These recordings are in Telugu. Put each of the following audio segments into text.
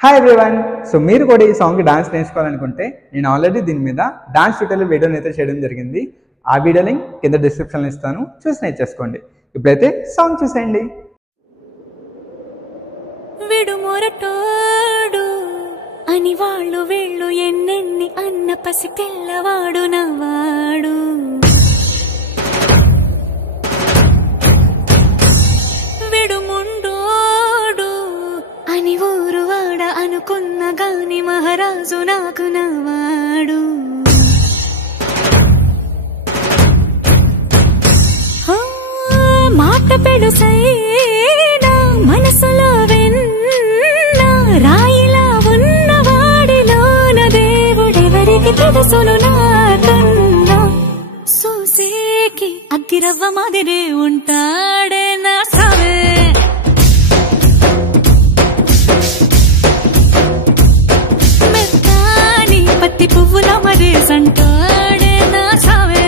Hi everyone. సో మీరు కూడా ఈ సాంగ్కి డాన్స్ నేర్చుకోవాలనుకుంటే నేను ఆల్రెడీ దీని మీద డాన్స్ ట్యూటోరియల్ వీడియోని అయితే చేయడం జరిగింది. ఆ వీడియో లింక్ కింద డిస్క్రిప్షన్లో ఇస్తాను, చూసి నేర్చేసుకోండి. ఇప్పుడైతే సాంగ్ చూసేయండి. విడుమొరటోడు అని వాళ్ళు వీళ్ళు ఎన్నెన్ని అన్న పసి పిల్లవాడు నవ్వాడు. విడుముండోడు అని ఊరు వాడ అనుకున్న గాని మహారాజు నాకు నవ్వాడు. మాట పెడుసైనా మనసులో వెన్న రాయిలా ఉన్నవాడిలోన దేవుడెవరికి తెలుసును నాకన్నా. సూసేకి అగ్గిరవ్వ మాదిరే ఉంటాడే నా సావే. మెత్తాని పత్తి పువ్వుల మరేసంటాడే నా సావే.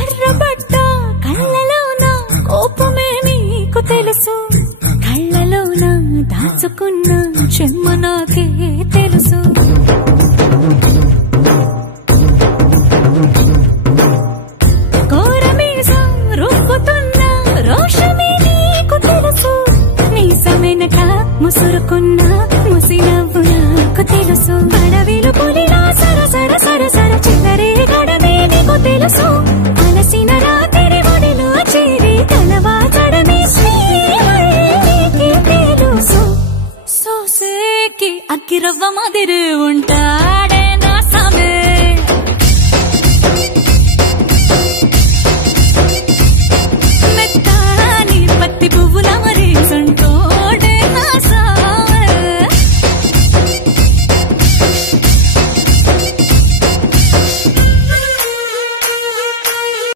ఎర్రబట్ట కళ్ళలోన కోపమే నీకు తెలుసు, కళ్ళలోన దాచుకున్న చెమ్మ నాకే తెలుసు. కోరమీసం రుబ్బుతున్న రోషమే నీకు తెలుసు, మీసమెనక ముసురుకున్న ముసినవ్వు నాకు తెలుసు. అడవిలు పులిలా సరసర సరసర చిల్లరే గడమే నీకు తెలుసు. అలసిన రాత్రి ఒడిలో చేరి కలవాచడమే శ్రీకి తెలుసు. సోసేకి అగ్గిరవ్వ మాదిరి ఉంటా